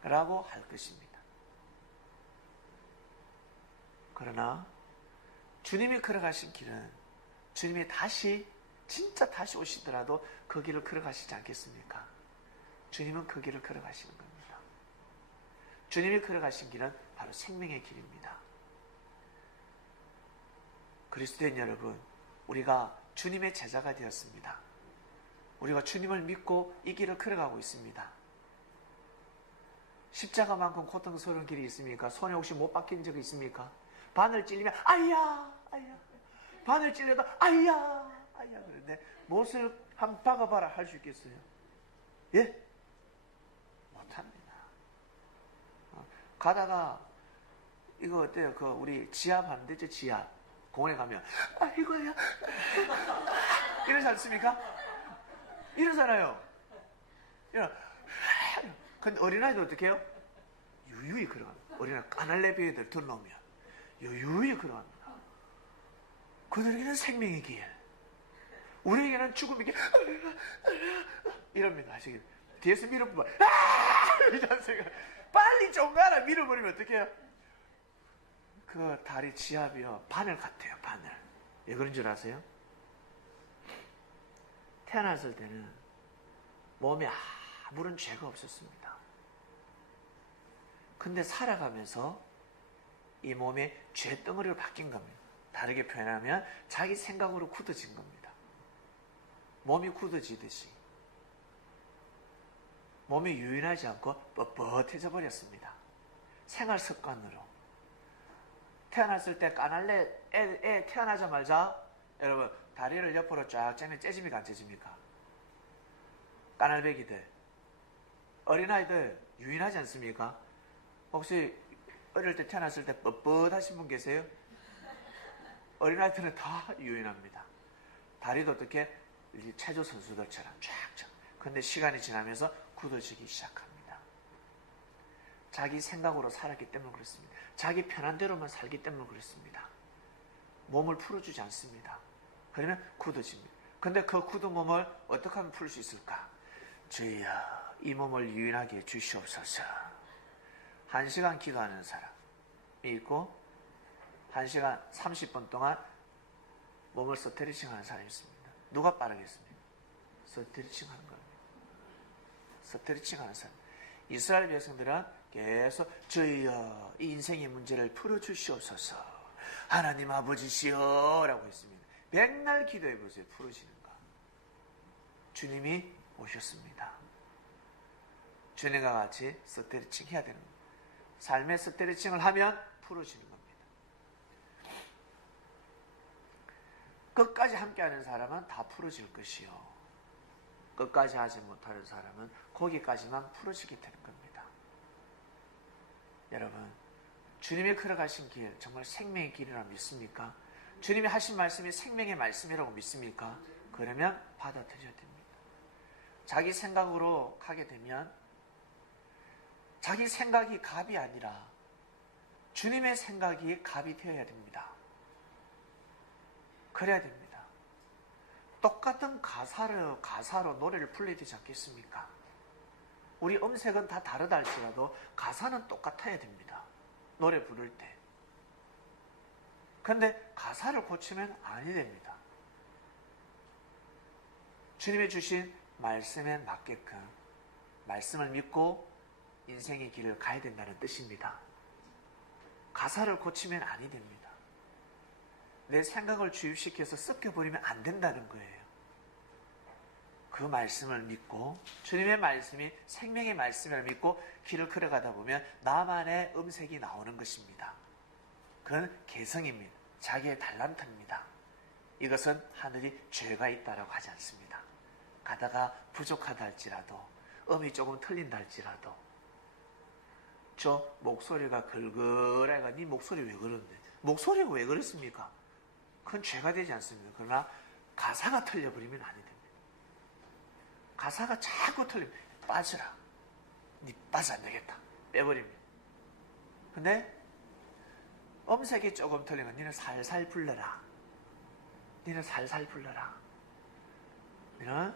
라고 할 것입니다. 그러나 주님이 걸어가신 길은 주님이 진짜 다시 오시더라도 그 길을 걸어가시지 않겠습니까? 주님은 그 길을 걸어가시는 겁니다. 주님이 걸어가신 길은 바로 생명의 길입니다. 그리스도인 여러분, 우리가 주님의 제자가 되었습니다. 우리가 주님을 믿고 이 길을 걸어가고 있습니다. 십자가만큼 고통스러운 길이 있습니까? 손에 혹시 못 박힌 적이 있습니까? 바늘 찔리면 아야 아야, 바늘 찔려도 아야 아야. 그런데 못을 한 박아봐라 할 수 있겠어요? 예? 못합니다. 가다가 이거 어때요? 그 우리 지압 하면 되죠? 지압 공원에 가면 아이고야 이러지 않습니까? 이러잖아요. 근데 어린아이도 어떻게 해요? 유유히 걸어갑니다. 어린아이 까날레비애들 들어놓으면 유유히 걸어갑니다. 그들에게는 생명의 길, 우리에게는 죽음의 길 이럽니다. 아시겠죠? 뒤에서 밀어보면 이러지 않습니까? 빨리 좀 가라 밀어버리면 어떻게 해요? 그 다리 지압이요 바늘 같아요. 바늘. 왜 그런 줄 아세요? 태어났을 때는 몸에 아무런 죄가 없었습니다. 근데 살아가면서 이 몸에 죄덩어리로 바뀐 겁니다. 다르게 표현하면 자기 생각으로 굳어진 겁니다. 몸이 굳어지듯이 몸이 유연하지 않고 뻣뻣해져 버렸습니다. 생활 습관으로. 태어났을 때 까날레 애 태어나자마자 여러분 다리를 옆으로 쫙 째면 째집니까 안 째집니까? 까날배기들 어린아이들 유연하지 않습니까? 혹시 어릴 때 태어났을 때 뻣뻣하신 분 계세요? 어린아이들은 다 유연합니다. 다리도 어떻게 체조 선수들처럼 쫙쫙. 근데 시간이 지나면서 굳어지기 시작합니다. 자기 생각으로 살았기 때문에 그렇습니다. 자기 편한 대로만 살기 때문에 그렇습니다. 몸을 풀어주지 않습니다. 그러면 굳어집니다. 근데 그 굳은 몸을 어떻게 하면 풀 수 있을까? 주여 이 몸을 유연하게 해주시옵소서. 1시간 기도하는 사람이 있고 1시간 30분 동안 몸을 스트레칭 하는 사람이 있습니다. 누가 빠르겠습니까? 스트레칭 하는 겁니다. 스트레칭 하는 사람. 이스라엘 백성들은 계속 주여 이 인생의 문제를 풀어주시옵소서. 하나님 아버지시여 라고 했습니다. 백날 기도해 보세요. 풀어지는가? 주님이 오셨습니다. 주님과 같이 스트레칭 해야 되는 겁니다. 삶의 스트레칭을 하면 풀어지는 겁니다. 끝까지 함께하는 사람은 다 풀어질 것이요. 끝까지 하지 못하는 사람은 거기까지만 풀어지게 되는 겁니다. 여러분, 주님이 걸어가신 길 정말 생명의 길이라고 믿습니까? 주님이 하신 말씀이 생명의 말씀이라고 믿습니까? 그러면 받아들여야 됩니다. 자기 생각으로 가게 되면 자기 생각이 갑이 아니라 주님의 생각이 갑이 되어야 됩니다. 그래야 됩니다. 똑같은 가사로 노래를 불러야 되지 않겠습니까? 우리 음색은 다 다르다 할지라도 가사는 똑같아야 됩니다. 노래 부를 때. 근데 가사를 고치면 아니 됩니다. 주님이 주신 말씀에 맞게끔 말씀을 믿고 인생의 길을 가야 된다는 뜻입니다. 가사를 고치면 아니 됩니다. 내 생각을 주입시켜서 섞여버리면 안 된다는 거예요. 그 말씀을 믿고 주님의 말씀이 생명의 말씀을 믿고 길을 걸어가다 보면 나만의 음색이 나오는 것입니다. 그건 개성입니다. 자기의 달란트입니다. 이것은 하늘이 죄가 있다라고 하지 않습니다. 가다가 부족하다 할지라도, 음이 조금 틀린다 할지라도, 저 목소리가 걸걸해가 네 목소리 왜 그러는데? 목소리가 왜 그랬습니까? 그건 죄가 되지 않습니다. 그러나 가사가 틀려버리면 아니 됩니다. 가사가 자꾸 틀리면 빠져라. 네 빠져 안 되겠다. 빼버립니다. 근데 음색이 조금 틀리면 니는 살살 불러라. 니는 살살 불러라. 니는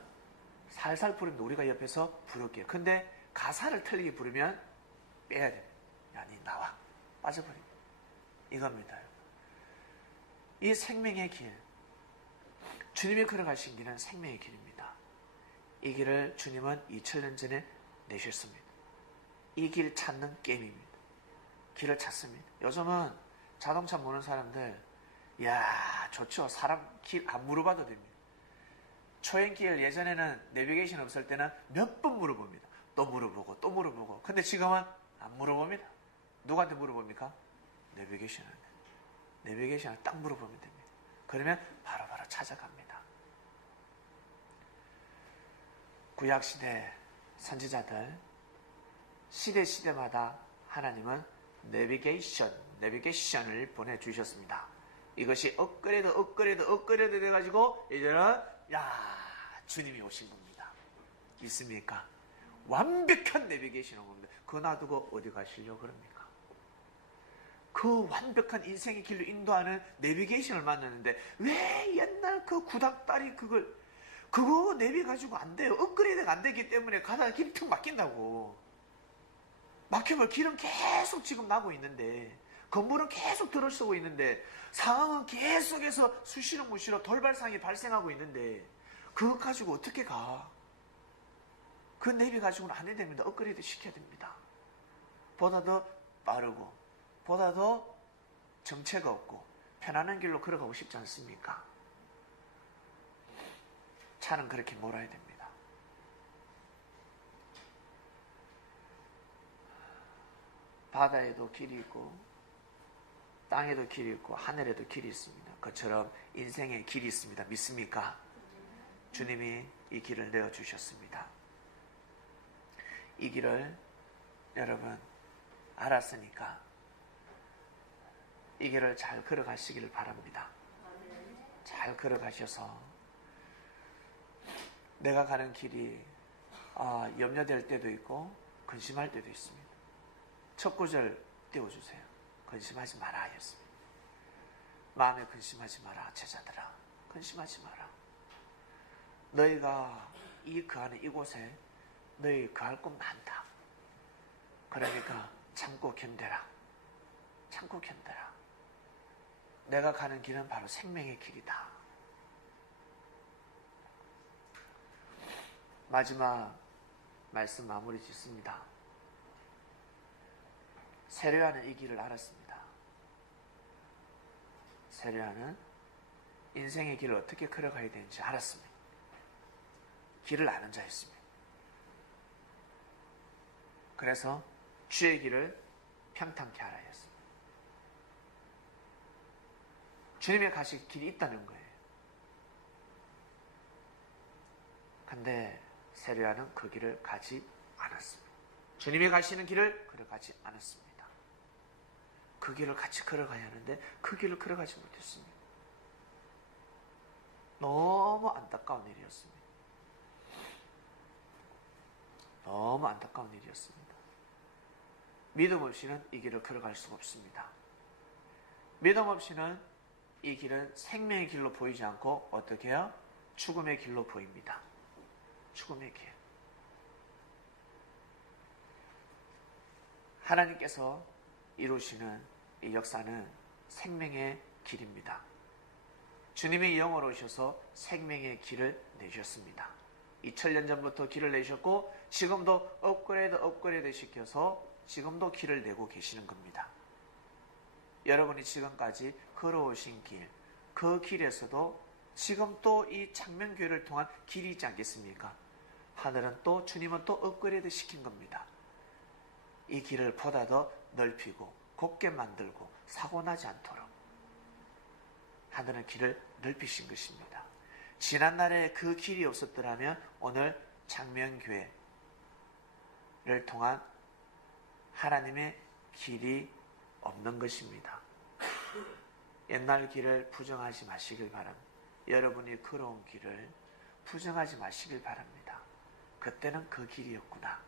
살살 부르면 우리가 옆에서 부를게요. 근데 가사를 틀리게 부르면 빼야 됩니다. 야, 니 나와. 빠져버립니다. 이겁니다. 이 생명의 길, 주님이 걸어가신 길은 생명의 길입니다. 이 길을 주님은 2000년 전에 내셨습니다. 이 길 찾는 게임입니다. 길을 찾습니다. 요즘은 자동차 모르는 사람들, 야 좋죠. 사람 길 안 물어봐도 됩니다. 초행길 예전에는 내비게이션 없을 때는 몇 번 물어봅니다. 또 물어보고 또 물어보고. 근데 지금은 안 물어봅니다. 누구한테 물어봅니까? 내비게이션한테. 내비게이션을 딱 물어보면 됩니다. 그러면 바로바로 찾아갑니다. 구약시대 선지자들, 시대마다 하나님은 내비게이션을 보내주셨습니다. 이것이 업그레이드 돼가지고 이제는 주님이 오신 겁니다. 믿습니까? 완벽한 내비게이션을 봅니다. 그거 놔두고 어디 가시려고 그럽니까? 그 완벽한 인생의 길로 인도하는 내비게이션을 만났는데 왜 옛날 그 구닥다리 그거 내비 가지고 안 돼요. 업그레이드가 안 되기 때문에 가다가 길이 턱 막힌다고. 막혀볼 길은 계속 지금 나고 있는데, 건물은 계속 들어서고 있는데, 상황은 계속해서 수시로 돌발상이 발생하고 있는데, 그거 가지고 어떻게 가? 그 내비 가지고는 안 됩니다. 업그레이드 시켜야 됩니다. 보다 더 빠르고, 보다 더 정체가 없고, 편안한 길로 걸어가고 싶지 않습니까? 차는 그렇게 몰아야 됩니다. 바다에도 길이 있고 땅에도 길이 있고 하늘에도 길이 있습니다. 그처럼 인생에 길이 있습니다. 믿습니까? 주님이 이 길을 내어주셨습니다. 이 길을 여러분 알았으니까 이 길을 잘 걸어가시기를 바랍니다. 잘 걸어가셔서 내가 가는 길이 염려될 때도 있고 근심할 때도 있습니다. 첫 구절 띄워주세요. 근심하지 마라 하였습니다. 마음에 근심하지 마라 제자들아. 근심하지 마라. 너희가 거하는 이곳에 너희 거할 곳 많다. 그러니까 참고 견뎌라. 참고 견뎌라. 내가 가는 길은 바로 생명의 길이다. 마지막 말씀 마무리 짓습니다. 세례요한은 이 길을 알았습니다. 세례요한은 인생의 길을 어떻게 걸어가야 되는지 알았습니다. 길을 아는 자였습니다. 그래서 주의 길을 평탄케 하라 했습니다. 주님의 가실 길이 있다는 거예요. 근데 세례요한은 그 길을 가지 않았습니다. 주님이 가시는 길을 걸어가지 않았습니다. 그 길을 같이 걸어가야 하는데 그 길을 걸어가지 못했습니다. 너무 안타까운 일이었습니다. 너무 안타까운 일이었습니다. 믿음 없이는 이 길을 걸어갈 수가 없습니다. 믿음 없이는 이 길은 생명의 길로 보이지 않고 어떻게 해요? 죽음의 길로 보입니다. 죽음의 길. 하나님께서 이루시는 이 역사는 생명의 길입니다. 주님이 영으로 오셔서 생명의 길을 내셨습니다. 2000년 전부터 길을 내셨고 지금도 업그레이드 시켜서 지금도 길을 내고 계시는 겁니다. 여러분이 지금까지 걸어오신 길, 그 길에서도 지금 또 이 창명교회를 통한 길이 있지 않겠습니까? 하늘은 또 주님은 또 업그레이드 시킨 겁니다. 이 길을 보다 더 넓히고 곱게 만들고 사고 나지 않도록 하늘은 길을 넓히신 것입니다. 지난날에 그 길이 없었더라면 오늘 장명교회를 통한 하나님의 길이 없는 것입니다. 옛날 길을 부정하지 마시길 바랍니다. 여러분이 걸어온 길을 부정하지 마시길 바랍니다. 그때는 그 길이었구나.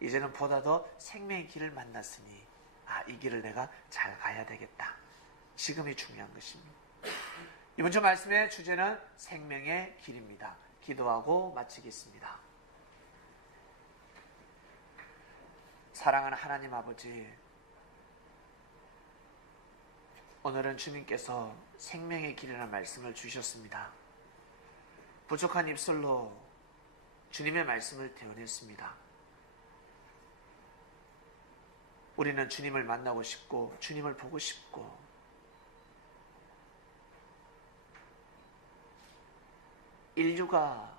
이제는 보다 더 생명의 길을 만났으니 이 길을 내가 잘 가야 되겠다. 지금이 중요한 것입니다. 이번 주 말씀의 주제는 생명의 길입니다. 기도하고 마치겠습니다. 사랑하는 하나님 아버지, 오늘은 주님께서 생명의 길이라는 말씀을 주셨습니다. 부족한 입술로 주님의 말씀을 대언했습니다. 우리는 주님을 만나고 싶고 주님을 보고 싶고 인류가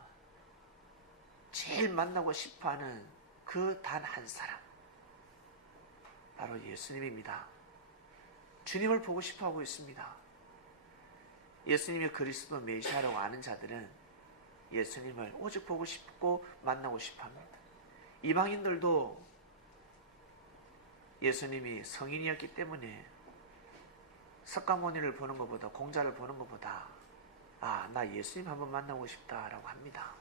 제일 만나고 싶어하는 그 단 한 사람, 바로 예수님입니다. 주님을 보고 싶어하고 있습니다. 예수님이 그리스도 메시아라고 아는 자들은 예수님을 오직 보고 싶고 만나고 싶어합니다. 이방인들도 예수님이 성인이었기 때문에 석가모니를 보는 것보다, 공자를 보는 것보다 나 예수님 한번 만나고 싶다라고 합니다.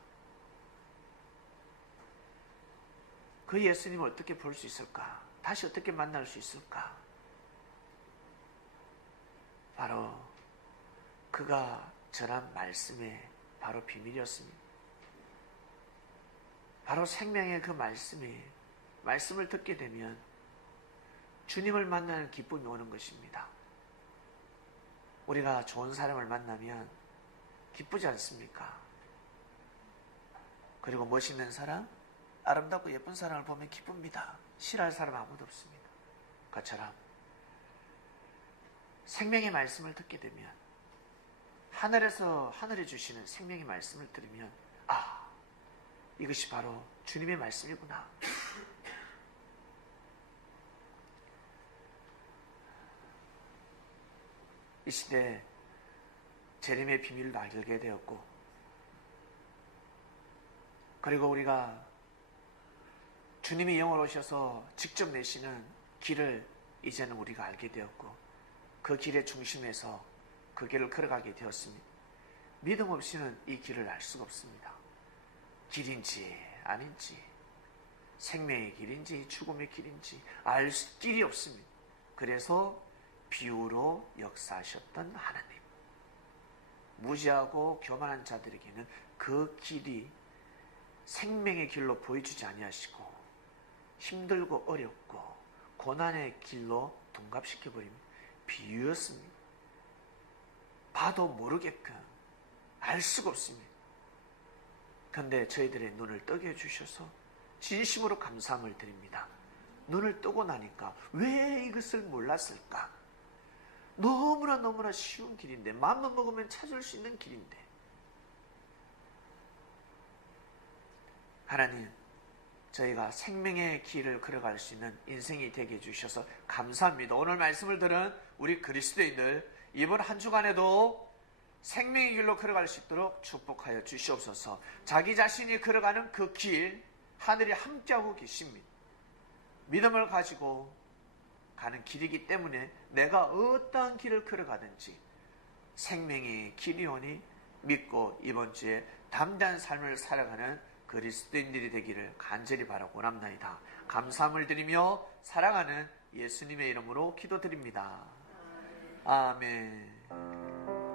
그 예수님을 어떻게 볼 수 있을까? 다시 어떻게 만날 수 있을까? 바로 그가 전한 말씀의 바로 비밀이었습니다. 바로 생명의 그 말씀을 듣게 되면 주님을 만나는 기쁨이 오는 것입니다. 우리가 좋은 사람을 만나면 기쁘지 않습니까? 그리고 멋있는 사람, 아름답고 예쁜 사람을 보면 기쁩니다. 싫어할 사람 아무도 없습니다. 그처럼 생명의 말씀을 듣게 되면, 하늘에서 하늘에 주시는 생명의 말씀을 들으면 이것이 바로 주님의 말씀이구나. 이 시대에 재림의 비밀도 알게 되었고, 그리고 우리가 주님이 영으로 오셔서 직접 내시는 길을 이제는 우리가 알게 되었고, 그 길의 중심에서 그 길을 걸어가게 되었습니다. 믿음 없이는 이 길을 알 수가 없습니다. 길인지 아닌지, 생명의 길인지 죽음의 길인지 알 길이 없습니다. 그래서 비유로 역사하셨던 하나님, 무지하고 교만한 자들에게는 그 길이 생명의 길로 보여주지 아니하시고 힘들고 어렵고 고난의 길로 둔갑시켜버립니다. 비유였습니다. 봐도 모르게끔 알 수가 없습니다. 그런데 저희들의 눈을 뜨게 해주셔서 진심으로 감사함을 드립니다. 눈을 뜨고 나니까 왜 이것을 몰랐을까? 너무나 쉬운 길인데, 마음만 먹으면 찾을 수 있는 길인데. 하나님, 저희가 생명의 길을 걸어갈 수 있는 인생이 되게 해주셔서 감사합니다. 오늘 말씀을 들은 우리 그리스도인들, 이번 한 주간에도 생명의 길로 걸어갈 수 있도록 축복하여 주시옵소서. 자기 자신이 걸어가는 그 길, 하늘이 함께하고 계십니다. 믿음을 가지고 가는 길이기 때문에 내가 어떠한 길을 걸어가든지 생명의 길이오니 믿고 이번 주에 담대한 삶을 살아가는 그리스도인들이 되기를 간절히 바라고 원합나이다. 감사함을 드리며 사랑하는 예수님의 이름으로 기도드립니다. 아멘.